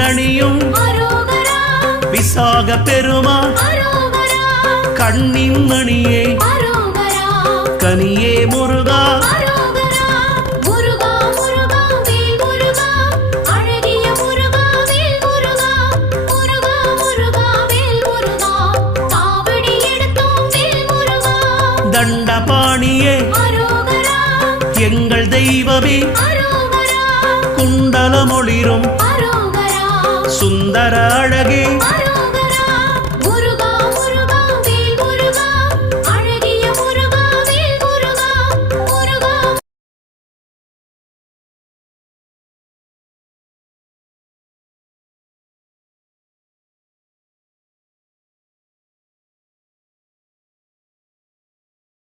தேரணியும் விசாக பெருமான் கண்ணின் மணியே கனியே முருகா தண்டபாணியே எங்கள் தெய்வமே குண்டலமொளிரும் சுந்தர அழகே